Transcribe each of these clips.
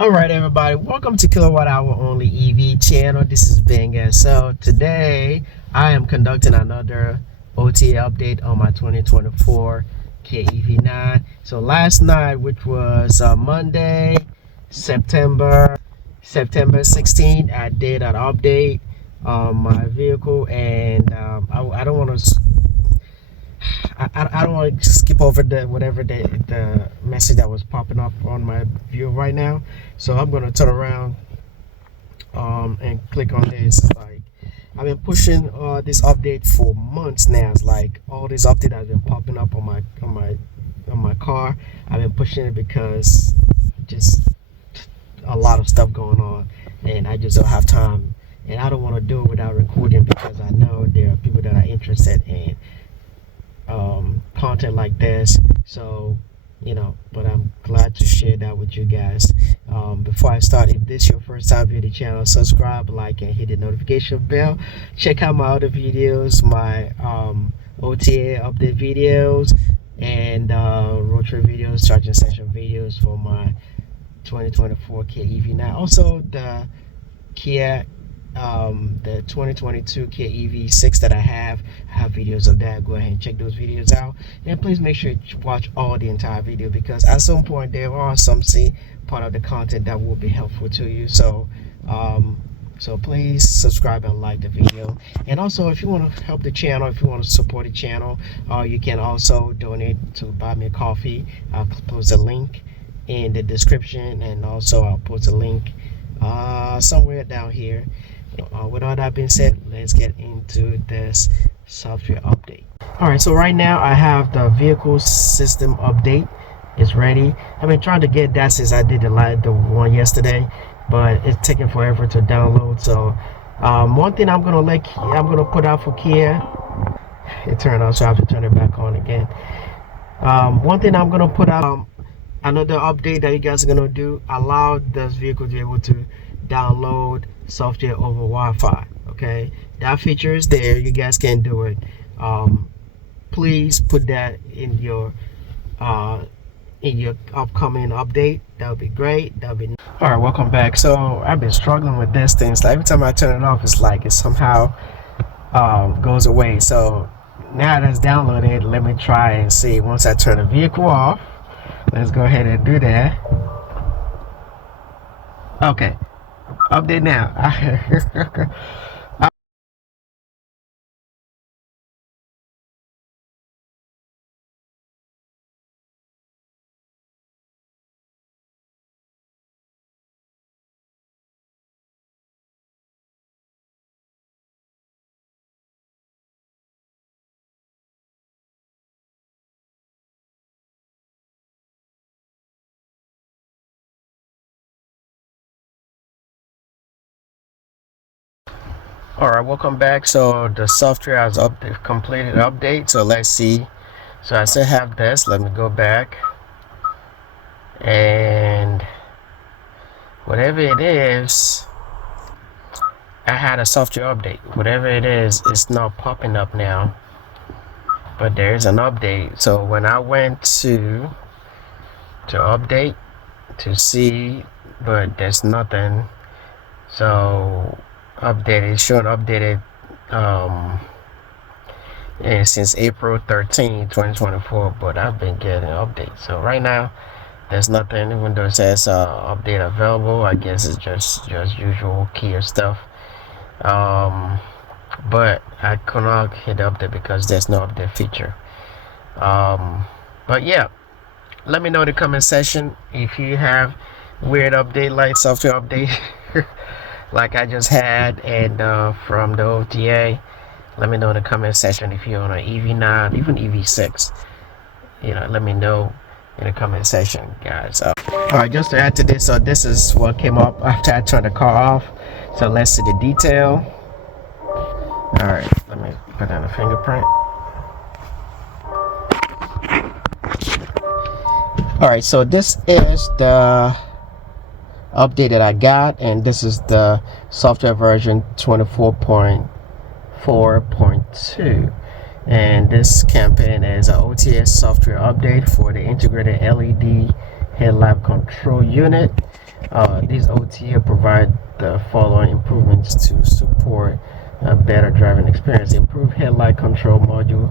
All right, everybody, welcome to KwhOnlyEv channel. This is Benga. So today I am conducting another OTA update on my 2024 KIA EV9. So last night, which was Monday, September 16th, I did an update on my vehicle, and I don't want to I don't want to skip over the message that was popping up on my view right now. So I'm gonna turn around and click on this. Like, I've been pushing this update for months now. It's like all this update has been popping up on my car. I've been pushing it because just a lot of stuff going on, and I just don't have time. And I don't want to do it without recording because I know there are people that are interested in content like this. So but I'm glad to share that with you guys. Before I start, if this is your first time viewing the channel, subscribe, like, and hit the notification bell. Check out my other videos, my OTA update videos, and road trip videos, charging session videos for my 2024 KIA EV9. Also the Kia the 2022 Kia EV6 that I have videos of that. Go ahead and check those videos out, and please make sure you watch all the entire video, because at some point there are some part of the content that will be helpful to you. So please subscribe and like the video. And also, if you want to help the channel, if you want to support the channel, you can also donate to buy me a coffee. I'll post a link in the description, and also I'll post a link somewhere down here. With all that being said, let's get into this software update. All right, so right now I have the vehicle system update. It's ready. I've been trying to get that since I did the one yesterday, but it's taking forever to download. So one thing I'm gonna put out for Kia, it turned off, so I have to turn it back on again. One thing I'm gonna put out, another update that you guys are gonna do, allow this vehicle to be able to download software over Wi-Fi. Okay, that feature is there. You guys can do it. Please put that in your upcoming update. That would be great. That would be all right. Welcome back. So I've been struggling with this thing. So every time I turn it off, it's like it somehow goes away. So now that's downloaded, let me try and see. Once I turn the vehicle off, let's go ahead and do that. Okay, update now. All right, welcome back. So the software has completed update. So let's see. So I still have this. Let me go back, and whatever it is, I had a software update. Whatever it is, it's not popping up now, but there's an update. So when I went to update to see, but there's nothing. So updated, showing updated since April 13, 2024, but I've been getting updates. So right now there's nothing, even though it says update available. I guess it's just usual Kia stuff. But I could not hit update because there's no update feature. But yeah, let me know in the comment section if you have weird update like software update like I just had, and from the OTA. Let me know in the comment section if you're on an EV9, even EV6. Let me know in the comment section, guys. All right, just to add to this, so this is what came up after I turned the car off. So let's see the detail. All right, let me put in a fingerprint. All right, so this is the update that I got, and this is the software version 24.4.2, and this campaign is an OTA software update for the integrated LED headlamp control unit. These OTA provide the following improvements to support a better driving experience: improve headlight control module,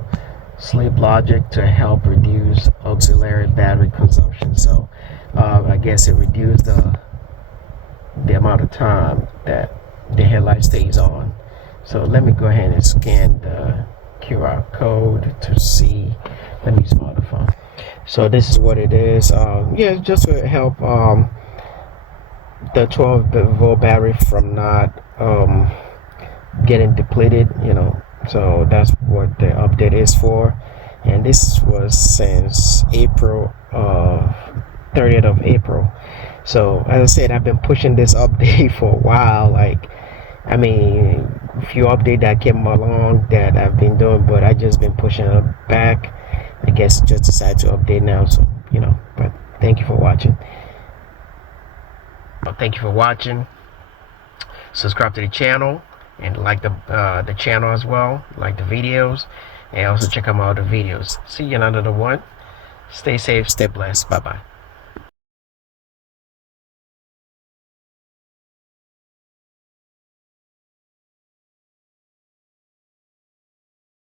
sleep logic to help reduce auxiliary battery consumption. So I guess it reduced the amount of time that the headlight stays on. So let me go ahead and scan the QR code to see. Let me use my other phone. So this is what it is. Yeah, just to help the 12-volt battery from not getting depleted, so that's what the update is for. And this was since April 30th of April. So as I said, I've been pushing this update for a while. Like, I mean, a few updates that came along that I've been doing, but I just been pushing it back. I guess just decided to update now. So but thank you for watching. Subscribe to the channel and like the channel as well, like the videos, and also check out my other videos. See you in another one. Stay safe, stay blessed. Bye bye.